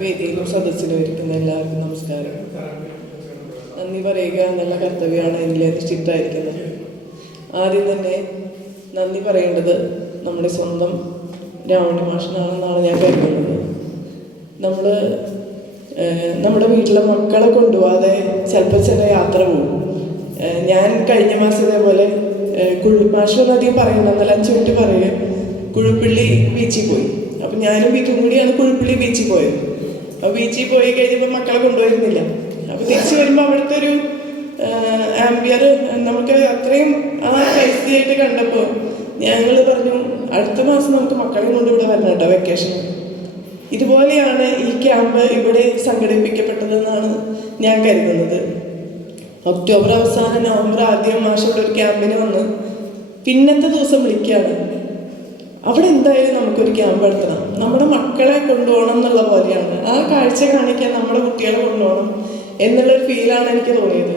വേദിയിലും സദസ്സിലും ഇരിക്കുന്ന എല്ലാവർക്കും നമസ്കാരം. നന്ദി പറയുക എന്നുള്ള കർത്തവ്യമാണ് എന്നിൽ അധിഷ്ഠിട്ടായിരിക്കുന്നത് ആദ്യം തന്നെ നന്ദി പറയേണ്ടത് നമ്മുടെ സ്വന്തം രാവണി മാഷനാണെന്നാണ് ഞാൻ കരുതുന്നത്. നമ്മൾ നമ്മുടെ വീട്ടിലെ മക്കളെ കൊണ്ടുപോകാതെ ചിലപ്പോൾ ചില യാത്ര പോകും. ഞാൻ കഴിഞ്ഞ മാസം ഇതേപോലെ ഏഹ് കുഴി മാഷൊന്നും അധികം പറയുന്നില്ല അഞ്ചു മിനിറ്റ് പറയുക കുഴിപ്പള്ളി ബീച്ചിൽ പോയി. അപ്പം ഞാനും വീട്ടും കൂടിയാണ് കുഴിപ്പള്ളി ബീച്ചിൽ പോയത്. അപ്പോൾ ബീച്ചിൽ പോയി കഴിഞ്ഞപ്പോൾ മക്കളെ കൊണ്ടുവരുന്നില്ല അപ്പോൾ തിരിച്ചു വരുമ്പോൾ അവിടുത്തെ ഒരു ആംബിയർ നമുക്ക് അത്രയും ആ പരിസ്ഥിതിയായിട്ട് കണ്ടപ്പോൾ ഞങ്ങൾ പറഞ്ഞു അടുത്ത മാസം നമുക്ക് മക്കളെ കൊണ്ട് വരണം കേട്ടോ വെക്കേഷൻ ഇതുപോലെയാണ് ഈ ക്യാമ്പ് ഇവിടെ സംഘടിപ്പിക്കപ്പെട്ടതെന്നാണ് ഞാൻ കരുതുന്നത്. ഒക്ടോബർ അവസാനം നവംബർ ആദ്യം മാസം ഇവിടെ ഒരു ക്യാമ്പിന് വന്ന് പിന്നത്തെ ദിവസം വിളിക്കുകയാണ്. അവിടെ എന്തായാലും നമുക്കൊരു ക്യാമ്പ് നടത്തണം നമ്മുടെ മക്കളെ കൊണ്ടുപോകണം എന്നുള്ള പോലെയാണ്. ആ കാഴ്ച കാണിക്കാൻ നമ്മുടെ കുട്ടികളെ കൊണ്ടുപോകണം എന്നുള്ളൊരു ഫീലാണ് എനിക്ക് തോന്നിയത്.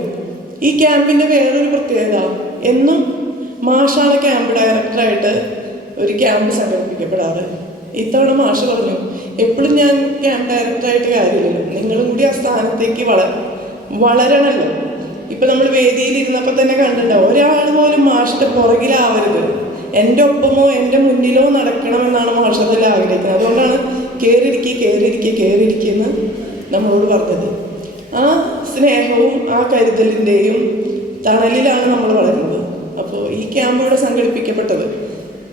ഈ ക്യാമ്പിന്റെ വേറൊരു പ്രത്യേകത എന്നും മാഷാണ് ക്യാമ്പ് ഡയറക്ടറായിട്ട് ഒരു ക്യാമ്പ് സംഘടിപ്പിക്കപ്പെടാറ്. ഇത്തവണ മാഷ് പറഞ്ഞു എപ്പോഴും ഞാൻ ക്യാമ്പ് ഡയറക്ടറായിട്ട് കാര്യമില്ലല്ലോ. നിങ്ങളും കൂടി ആ സ്ഥാനത്തേക്ക് വള വളരണല്ലോ. ഇപ്പം നമ്മൾ വേദിയിൽ ഇരുന്നപ്പോൾ തന്നെ കണ്ടിട്ടുണ്ടാവും ഒരാൾ പോലും മാഷിന്റെ പുറകിലാവരുത്. എന്റെ ഒപ്പമോ എന്റെ മുന്നിലോ നടക്കണമെന്നാണ് മാഷത്തിൽ ആഗ്രഹിക്കുന്നത് അതുകൊണ്ടാണ് കയറിയിരിക്കുക കയറിയിരിക്കുക കയറിയിരിക്കുന്ന നമ്മളോട് പറഞ്ഞത്. ആ സ്നേഹവും ആ കരുതലിന്റെയും തണലിലാണ് നമ്മൾ വളരുന്നത്. അപ്പോൾ ഈ ക്യാമ്പ് സംഘടിപ്പിക്കപ്പെട്ടത്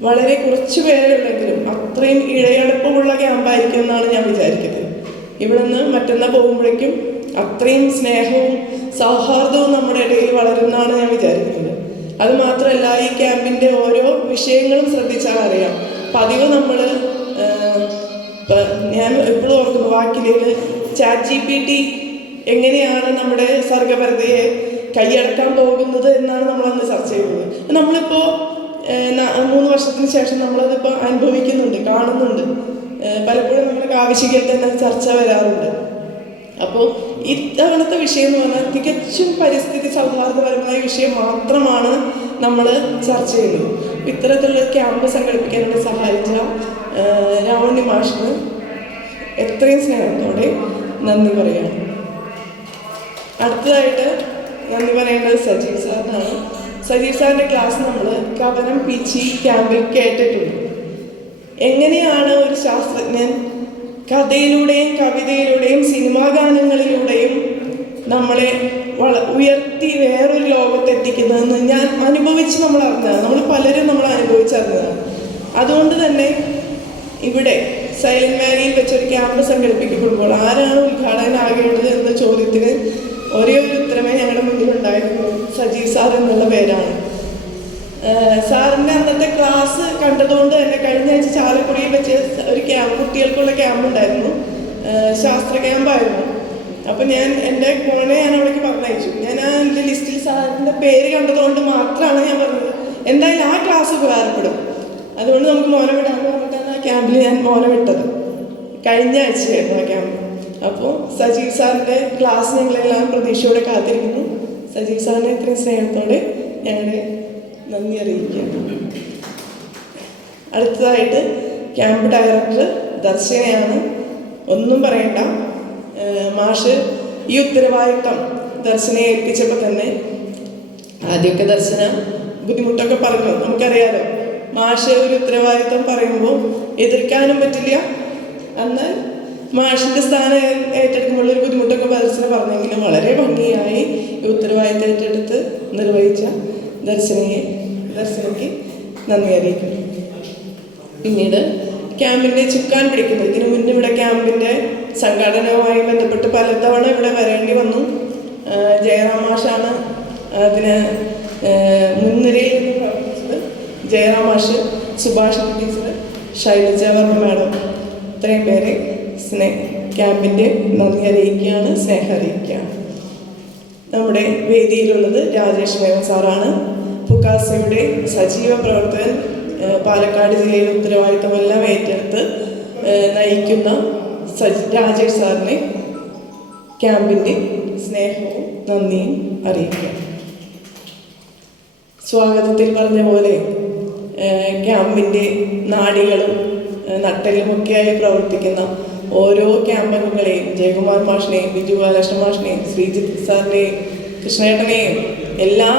വളരെ കുറച്ച് പേരുണ്ടെങ്കിലും അത്രയും ഇഴയടുപ്പമുള്ള ക്യാമ്പായിരിക്കും എന്നാണ് ഞാൻ വിചാരിക്കുന്നത്. ഇവിടെ നിന്ന് മറ്റന്നാൾ പോകുമ്പോഴേക്കും അത്രയും സ്നേഹവും സൗഹാർദ്ദവും നമ്മുടെ ഇടയിൽ വളരുമെന്നാണ് ഞാൻ വിചാരിക്കുന്നത്. അത് മാത്രമല്ല ഈ ക്യാമ്പിന്റെ ഓരോ വിഷയങ്ങളും ശ്രദ്ധിച്ചാൽ അറിയാം. പതിവ് നമ്മൾ ഞാൻ എപ്പോഴും ഓർക്കുന്നു വാക്കിലേക്ക് ചാറ്റ് ജി പി ടി എങ്ങനെയാണ് നമ്മുടെ സർഗപരതയെ കൈയടക്കാൻ പോകുന്നത് എന്നാണ് നമ്മളന്ന് ചർച്ച ചെയ്യുന്നത് നമ്മളിപ്പോൾ മൂന്ന് വർഷത്തിന് ശേഷം നമ്മളതിപ്പോൾ അനുഭവിക്കുന്നുണ്ട് കാണുന്നുണ്ട്. പലപ്പോഴും നമ്മുടെ കാവശ്യത്തിൽ തന്നെ ചർച്ച വരാറുണ്ട്. അപ്പോൾ ഇത്തവണത്തെ വിഷയം എന്ന് പറഞ്ഞാൽ തികച്ചും പരിസ്ഥിതി സൗഹാർദ്ദപരമായ വിഷയം മാത്രമാണ് നമ്മൾ ചർച്ച ചെയ്യുന്നത്. ഇത്തരത്തിലുള്ള ക്യാമ്പ് സംഘടിപ്പിക്കാനായിട്ട് സഹായിച്ച രാവണി മാഷിന് എത്രയും സ്നേഹത്തോടെ നന്ദി പറയാം അടുത്തതായിട്ട് നന്ദി പറയേണ്ടത് സജീവ് സാറിനാണ്. സജീവ് സാറിന്റെ ക്ലാസ് നമ്മൾ കവനം പീച്ചി ക്യാമ്പിൽ കേട്ടിട്ടുണ്ട്. എങ്ങനെയാണ് ഒരു ശാസ്ത്രജ്ഞൻ കഥയിലൂടെയും കവിതയിലൂടെയും സിനിമാ ഗാനങ്ങളിലൂടെയും നമ്മളെ വള ഉയർത്തി വേറൊരു ലോകത്തെത്തിക്കുന്നതെന്ന് ഞാൻ അനുഭവിച്ച് നമ്മൾ അറിഞ്ഞതാണ്. നമ്മൾ പലരും നമ്മൾ അനുഭവിച്ചറിഞ്ഞതാണ് അതുകൊണ്ട് തന്നെ ഇവിടെ സൈലന്റ് വാലിയിൽ വെച്ചൊരു ക്യാമ്പ് സംഘടിപ്പിക്കപ്പെടുമ്പോൾ ആരാണ് ഉദ്ഘാടകനാകേണ്ടത് എന്ന ചോദ്യത്തിന് ഒരേ ഒരു ഉത്തരമേ ഞങ്ങളുടെ മുന്നിലുണ്ടായിരുന്നു സജീവ് സാർ എന്നുള്ള പേരാണ്. സാറിന്റെ അന്നത്തെ ക്ലാസ് കണ്ടതുകൊണ്ട് തന്നെ കഴിഞ്ഞ ആഴ്ച ചാലക്കുടിയിൽ വെച്ച് ഒരു ക്യാമ്പ് കുട്ടികൾക്കുള്ള ക്യാമ്പ് ഉണ്ടായിരുന്നു. ശാസ്ത്ര ക്യാമ്പായിരുന്നു അപ്പം ഞാൻ എന്റെ മോനെ ഞാൻ അവിടേക്ക് പറഞ്ഞയച്ചു. ഞാൻ ആ എന്റെ ലിസ്റ്റിൽ സാറിന്റെ പേര് കണ്ടതുകൊണ്ട് മാത്രമാണ് ഞാൻ പറഞ്ഞത്. എന്തായാലും ആ ക്ലാസ് ഉപകാരപ്പെടും. അതുകൊണ്ട് നമുക്ക് മോനെ വിടാമെന്ന് പറഞ്ഞിട്ടാണ് ആ ക്യാമ്പിൽ ഞാൻ മോനെ വിട്ടത്. കഴിഞ്ഞ ആഴ്ചയായിരുന്നു ആ ക്യാമ്പ് അപ്പോൾ സജീവ് സാറിന്റെ ക്ലാസ് ഞങ്ങളെല്ലാം പ്രതീക്ഷയോടെ കാത്തിരിക്കുന്നു. സജീവ് സാറിനെ ഇത്രയും സ്നേഹത്തോടെ ഞങ്ങളുടെ നന്ദി അറിയിക്കുകയാണ് അടുത്തതായിട്ട് ക്യാമ്പ് ഡയറക്ടർ ദർശനയാണ്. ഒന്നും പറയണ്ട. മാഷ് ഈ ഉത്തരവാദിത്തം ദർശനയെ ഏൽപ്പിച്ചപ്പോൾ തന്നെ ആദ്യമൊക്കെ ദർശന ബുദ്ധിമുട്ടൊക്കെ പറഞ്ഞു. നമുക്കറിയാലോ മാഷ് ഒരു ഉത്തരവാദിത്തം പറയുമ്പോൾ എതിർക്കാനും പറ്റില്ല. എന്നാൽ മാഷിന്റെ സ്ഥാനം ഏറ്റെടുക്കുമ്പോൾ ഒരു ബുദ്ധിമുട്ടൊക്കെ ദർശനം പറഞ്ഞെങ്കിലും വളരെ ഭംഗിയായി ഈ ഉത്തരവാദിത്തം ഏറ്റെടുത്ത് നിർവഹിച്ച ദർശനയെ ദർശനയ്ക്ക് നന്ദി അറിയിക്കുന്നു. പിന്നീട് ക്യാമ്പിന്റെ ചുക്കാൻ പിടിക്കുന്നു. ഇതിനു മുന്നേ ഇവിടെ ക്യാമ്പിന്റെ സംഘടനയുമായി ബന്ധപ്പെട്ട് പലതവണ ഇവിടെ വരേണ്ടി വന്നു. ജയറാമാഷാണ് ജയറാം മാഷാണ് അതിന് മുൻനിരയിൽ പ്രവർത്തിച്ചത്. ജയറാമാഷ് സുഭാഷ് ടീച്ചർ ശൈലജ വർമ്മ മാഡം. ഇത്രയും പേരെ സ്നേഹ ക്യാമ്പിന്റെ നന്ദി അറിയിക്കുകയാണ് സ്നേഹം അറിയിക്കുകയാണ്. നമ്മുടെ വേദിയിലുള്ളത് രാജേഷ് മേനോൻ സാറാണ്. ഫുക്കാസയുടെ സജീവ പ്രവർത്തകൻ പാലക്കാട് ജില്ലയിൽ ഉത്തരവാദിത്തമെല്ലാം ഏറ്റെടുത്ത് നയിക്കുന്ന സജി രാജേഷ് സാറിനെ ക്യാമ്പിന്റെ സ്നേഹവും നന്ദിയും അറിയിക്കുക സ്വാഗതത്തിൽ പറഞ്ഞ പോലെ ക്യാമ്പിന്റെ നാടികളും നട്ടലുമൊക്കെയായി പ്രവർത്തിക്കുന്ന ഓരോ ക്യാമ്പ് അംഗങ്ങളെയും ജയകുമാർ മാഷിനെയും ബിജു ബാലകൃഷ്ണ മാഷിനെയും ശ്രീജിത്ത് സാറിനെയും കൃഷ്ണേട്ടനെയും എല്ലാ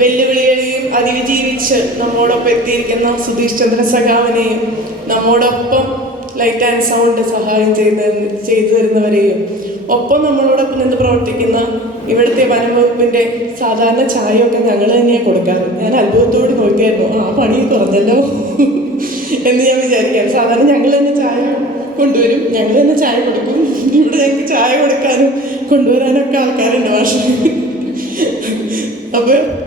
വെല്ലുവിളികളെയും അതിജീവിച്ച് നമ്മോടൊപ്പം എത്തിയിരിക്കുന്ന സുധീഷ് ചന്ദ്ര സഖാവിനെയും നമ്മോടൊപ്പം ലൈറ്റ് ആൻഡ് സൗണ്ട് സഹായം ചെയ്ത് ചെയ്തു തരുന്നവരെയും ഒപ്പം നമ്മളോടൊപ്പം നിന്ന് പ്രവർത്തിക്കുന്ന ഇവിടുത്തെ വനംവകുപ്പിന്റെ സാധാരണ ചായയൊക്കെ ഞങ്ങൾ തന്നെയാണ് കൊടുക്കാറ്. ഞാൻ അത്ഭുതത്തോട് നോക്കിയായിരുന്നു ആ പണി കുറഞ്ഞല്ലോ എന്ന് ഞാൻ വിചാരിക്കാം. സാധാരണ ഞങ്ങൾ തന്നെ ചായ കൊണ്ടുവരും. ഞങ്ങൾ തന്നെ ചായ കൊടുക്കും. ഇവിടെ ഞങ്ങൾക്ക് ചായ കൊടുക്കാനും കൊണ്ടുവരാനൊക്കെ ആൾക്കാരുണ്ട് പക്ഷേ. അപ്പോൾ